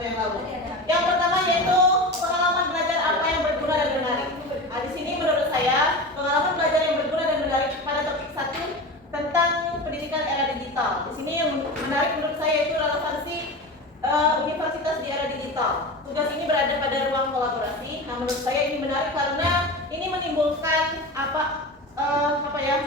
satu yang lalu. Yang pertama yaitu pengalaman belajar apa yang berguna dan menarik. Nah, di sini menurut saya pengalaman belajar yang berguna dan menarik pada topik 1 tentang pendidikan era digital. Di sini yang menarik menurut saya yaitu relevansi universitas di era digital. Tugas ini berada pada ruang kolaborasi. Nah, menurut saya ini menarik karena ini menimbulkan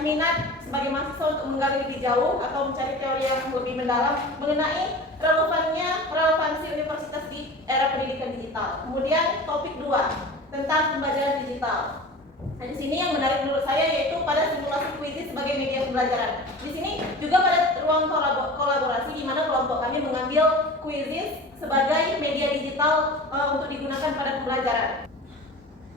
minat sebagai mahasiswa untuk menggali lebih jauh atau mencari teori yang lebih mendalam mengenai relevansi universitas di era pendidikan digital. Kemudian topik 2 tentang pembelajaran digital. Nah, di sini yang menarik menurut saya yaitu pada simulasi kuisis sebagai media pembelajaran. Di sini juga pada ruang kolaborasi di mana kelompok kami mengambil kuisis sebagai media digital untuk digunakan pada pembelajaran.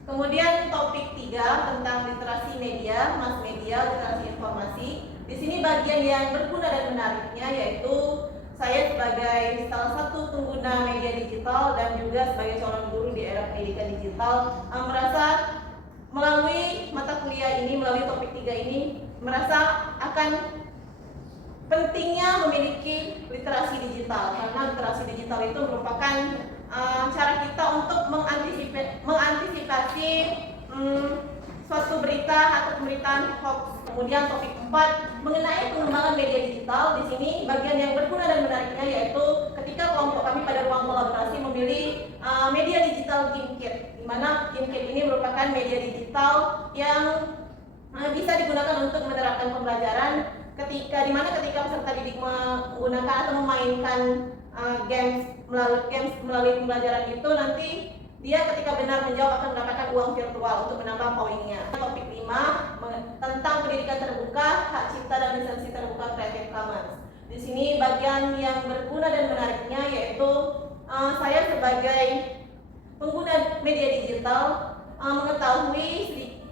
Kemudian topik 3 tentang literasi media, mass media, literasi informasi. Di sini bagian yang berguna dan menariknya yaitu saya sebagai salah satu pengguna media digital dan juga sebagai calon guru di era pendidikan digital merasa melalui mata kuliah ini, melalui topik 3 ini merasa akan pentingnya memiliki literasi digital karena literasi digital itu merupakan cara kita untuk mengantisipasi suatu berita atau pemberitaan hoax. Kemudian topik 4 mengenai pengembangan media digital. Di sini bagian yang berguna dan menariknya yaitu ketika kelompok kami pada ruang kolaborasi memilih media digital GIMKit, di mana GIMKit ini merupakan media digital yang bisa digunakan untuk menerapkan pembelajaran ketika peserta didik menggunakan atau memainkan games melalui pembelajaran itu, nanti dia ketika benar menjawab akan mendapatkan uang virtual untuk menambah poinnya. Topik 5 tentang pendidikan terbuka, hak cipta dan lisensi terbuka Creative Commons. Di sini bagian yang berguna dan menariknya yaitu saya sebagai pengguna media digital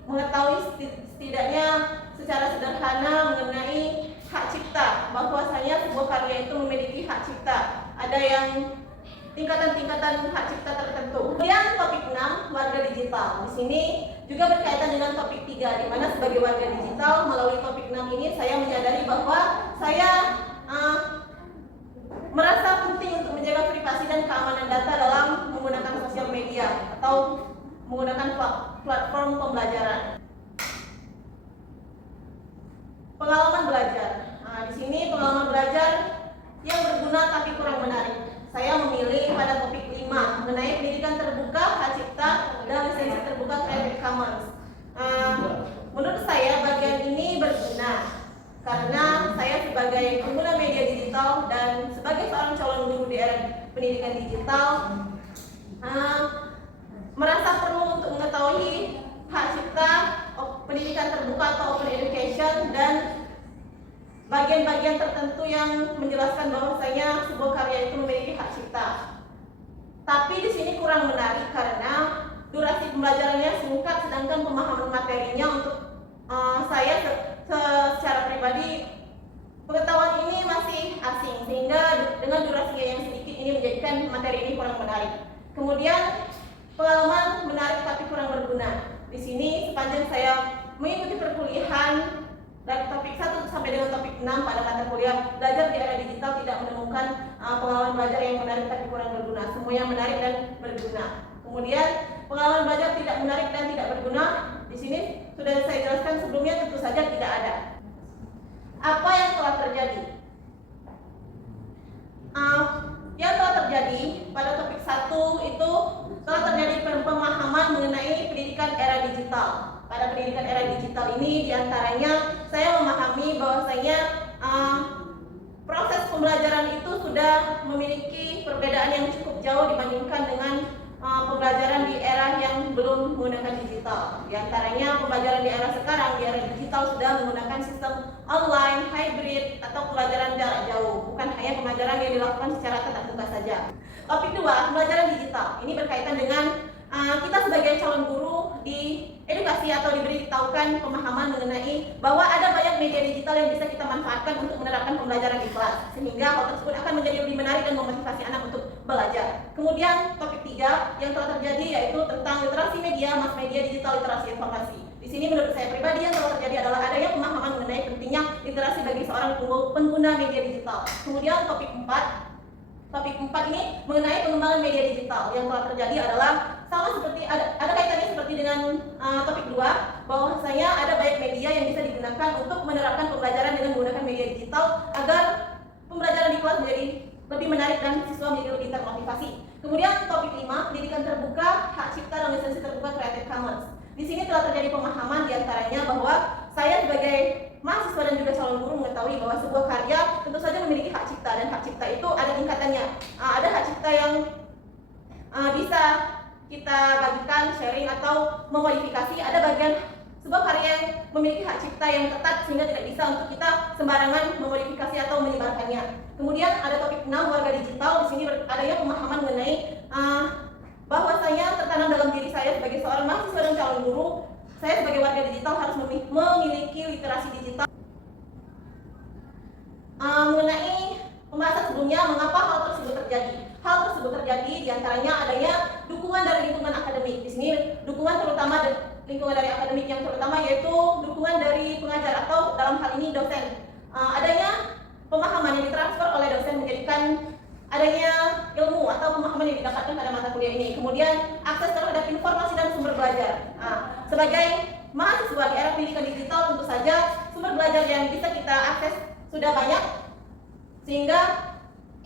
mengetahui setidaknya secara sederhana mengenai hak cipta, bahwasanya sebuah karya itu memiliki hak cipta. Ada yang tingkatan-tingkatan hak cipta tertentu. Kemudian topik 6 warga digital. Di sini juga berkaitan dengan topik 3 di mana sebagai warga digital melalui topik 6 ini saya menyadari bahwa saya merasa penting untuk menjaga privasi dan keamanan data dalam menggunakan sosial media atau menggunakan platform pembelajaran. Pengalaman belajar. Nah, di sini pengalaman belajar yang berguna tapi kurang menarik. Saya memilih pada topik 5 mengenai pendidikan terbuka, hak cipta, dan lisensi terbuka Creative Commons. Menurut saya bagian ini berguna karena saya sebagai pengguna media digital dan sebagai seorang calon guru di era pendidikan digital merasa perlu untuk mengetahui hak cipta, pendidikan terbuka atau open education, dan bagian-bagian tertentu yang menjelaskan bahwasanya sebuah karya itu memiliki hak cipta. Tapi di sini kurang menarik karena durasi pembelajarannya singkat, sedangkan pemahaman materinya untuk saya secara pribadi pengetahuan ini masih asing, sehingga dengan durasinya yang sedikit ini menjadikan materi ini kurang menarik. Kemudian pengalaman menarik tapi kurang berguna. Di sini sepanjang saya mengikuti perkuliahan dari topik 1 sampai dengan topik 6 pada mata kuliah belajar di era digital tidak menemukan pengalaman belajar yang menarik tapi kurang berguna. Semuanya menarik dan berguna. Kemudian pengalaman belajar tidak menarik dan tidak berguna. Di sini sudah saya jelaskan sebelumnya, tentu saja tidak ada. Apa yang telah terjadi? Yang telah terjadi pada topik 1 itu telah terjadi pemahaman mengenai pendidikan era digital. Pada pendidikan era digital ini diantaranya saya memahami bahwasanya proses pembelajaran itu sudah memiliki perbedaan yang cukup jauh dibandingkan dengan pembelajaran di era yang belum menggunakan digital. Di antaranya pembelajaran di era sekarang, di era digital sudah menggunakan sistem online, hybrid, atau pembelajaran jarak jauh, bukan hanya pembelajaran yang dilakukan secara tatap muka saja. Topik 2, pembelajaran digital. Ini berkaitan dengan kita sebagai calon guru di edukasi atau diberitahukan pemahaman mengenai bahwa ada banyak media digital yang bisa kita manfaatkan untuk menerapkan pembelajaran di kelas, sehingga hal tersebut akan menjadi lebih menarik dan memotivasi anak untuk belajar. Kemudian topik 3 yang telah terjadi yaitu tentang literasi media, mass media, digital, literasi informasi. Di sini menurut saya pribadi yang telah terjadi adalah adanya pemahaman mengenai pentingnya literasi bagi seorang pengguna media digital. Kemudian topik 4 topik 4 ini mengenai pengembangan media digital yang telah terjadi adalah sama seperti ada kaitannya seperti dengan topik 2, bahwasanya ada banyak media yang bisa digunakan untuk menerapkan pembelajaran dengan menggunakan media digital agar pembelajaran di kelas menjadi lebih menarik dan siswa menjadi lebih termotivasi. Kemudian topik 5, pendidikan terbuka, hak cipta dan lisensi terbuka Creative Commons. Di sini telah terjadi pemahaman diantaranya bahwa saya sebagai mahasiswa dan juga calon guru mengetahui bahwa sebuah karya tentu saja memiliki hak cipta, dan hak cipta itu ada tingkatannya. Ada hak cipta yang bisa kita bagikan, sharing atau memodifikasi. Ada bagian sebuah karya yang memiliki hak cipta yang ketat sehingga tidak bisa untuk kita sembarangan memodifikasi atau menyebarkannya. Kemudian ada topik 6, warga digital. Di sini adanya pemahaman mengenai bahwasanya tertanam dalam diri saya sebagai seorang mahasiswa dan calon guru, saya sebagai warga digital harus memiliki literasi digital. Mengenai pembahasan sebelumnya, mengapa hal tersebut terjadi? Hal tersebut terjadi diantaranya adanya dukungan dari lingkungan akademik. Di sini dukungan terutama lingkungan dari akademik yang terutama yaitu dukungan dari pengajar atau dalam hal ini dosen. Adanya pemahaman yang ditransfer oleh dosen menjadikan adanya ilmu atau pemahaman yang didapatkan pada mata kuliah ini. Kemudian akses terhadap informasi dan sumber belajar. Sebagai mahasiswa di era pendidikan digital, tentu saja sumber belajar yang bisa kita akses sudah banyak, sehingga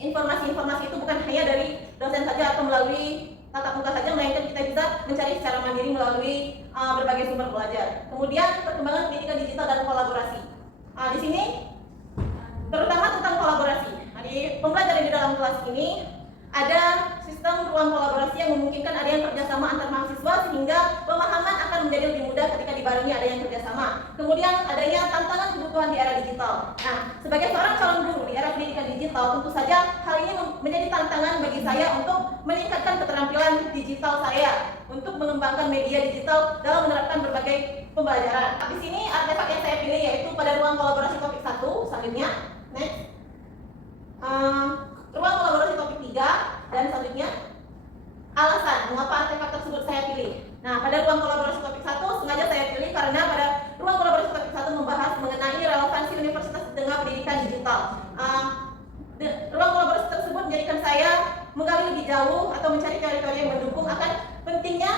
informasi-informasi itu bukan hanya dari dosen saja atau melalui tatap muka saja, melainkan kita bisa mencari secara mandiri melalui berbagai sumber belajar. Kemudian perkembangan pendidikan digital dan kolaborasi. Di sini terutama tentang kolaborasi. Di pembelajaran di dalam kelas ini ada sistem ruang kolaborasi yang memungkinkan adanya kerjasama antar mahasiswa sehingga pemahaman akan menjadi lebih mudah ketika dibarengi adanya kerjasama. Kemudian adanya tantangan kebutuhan di era digital. Sebagai seorang calon guru di era pendidikan digital, tentu saja hal ini menjadi tantangan bagi saya untuk meningkatkan keterampilan digital saya untuk mengembangkan media digital dalam menerapkan berbagai pembelajaran. Di sini artefak yang saya pilih yaitu pada ruang kolaborasi topik 1, selanjutnya next. Ruang kolaborasi topik 3 dan selanjutnya alasan mengapa artefak tersebut saya pilih. Pada ruang kolaborasi topik 1 sengaja saya pilih karena pada ruang kolaborasi topik 1 membahas mengenai relevansi universitas di tengah pendidikan digital. Ruang kolaborasi tersebut menjadikan saya menggali lebih jauh atau mencari teori-teori yang mendukung akan pentingnya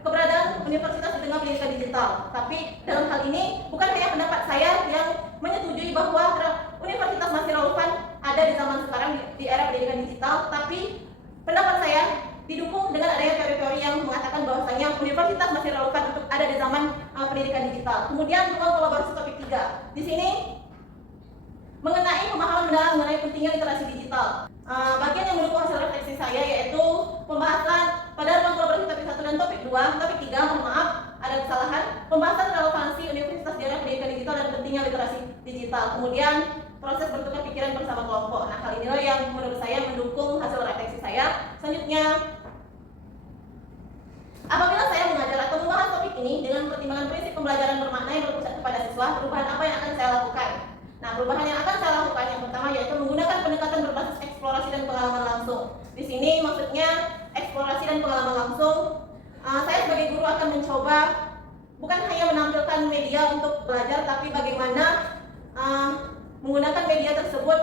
keberadaan universitas di tengah pendidikan digital. Tapi dalam hal ini bukan hanya pendapat saya yang menyetujui bahwa universitas masih relevan ada di zaman sekarang di era pendidikan digital, tapi pendapat saya didukung dengan adanya teori-teori yang mengatakan bahwasanya universitas masih relevan untuk ada di zaman pendidikan digital. Kemudian ruang kolaborasi topik 3. Di sini mengenai pemahaman mendalam mengenai pentingnya literasi digital. Bagian yang mendukung hasil refleksi saya yaitu pembahasan pada ruang kolaborasi topik 1 dan topik 2, topik 3, mohon maaf, ada kesalahan. Pembahasan relevansi universitas di era pendidikan digital dan pentingnya literasi digital. Kemudian proses bertukar pikiran bersama kelompok. Hal inilah yang menurut saya mendukung hasil refleksi saya. Selanjutnya, apabila saya mengajar atau membahas topik ini dengan pertimbangan prinsip pembelajaran bermakna yang berpusat kepada siswa, perubahan apa yang akan saya lakukan? Perubahan yang akan saya lakukan yang pertama yaitu menggunakan pendekatan berbasis eksplorasi dan pengalaman langsung. Di sini maksudnya eksplorasi dan pengalaman langsung. Saya sebagai guru akan mencoba bukan hanya menampilkan media untuk belajar, tapi bagaimana menggunakan media tersebut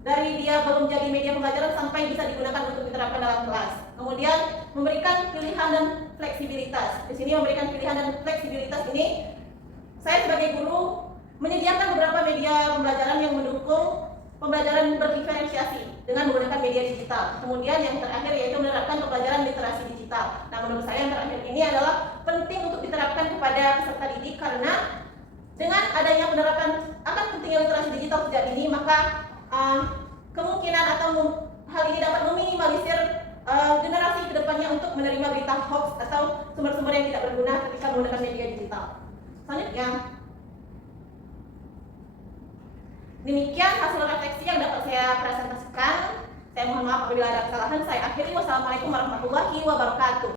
dari dia belum jadi media pembelajaran sampai bisa digunakan untuk diterapkan dalam kelas. Kemudian memberikan pilihan dan fleksibilitas. Di sini memberikan pilihan dan fleksibilitas ini, saya sebagai guru menyediakan beberapa media pembelajaran yang mendukung pembelajaran berdiferensiasi dengan menggunakan media digital. Kemudian yang terakhir yaitu menerapkan pembelajaran literasi digital. Menurut saya yang terakhir ini adalah penting untuk diterapkan kepada peserta didik karena dengan adanya penerapan akan pentingnya literasi digital sejak dini, maka kemungkinan atau hal ini dapat meminimalisir generasi kedepannya untuk menerima berita hoax atau sumber-sumber yang tidak berguna ketika menggunakan media digital. Selanjutnya, demikian hasil refleksi yang dapat saya presentasikan. Saya mohon maaf apabila ada kesalahan. Saya akhiri. Wassalamualaikum warahmatullahi wabarakatuh.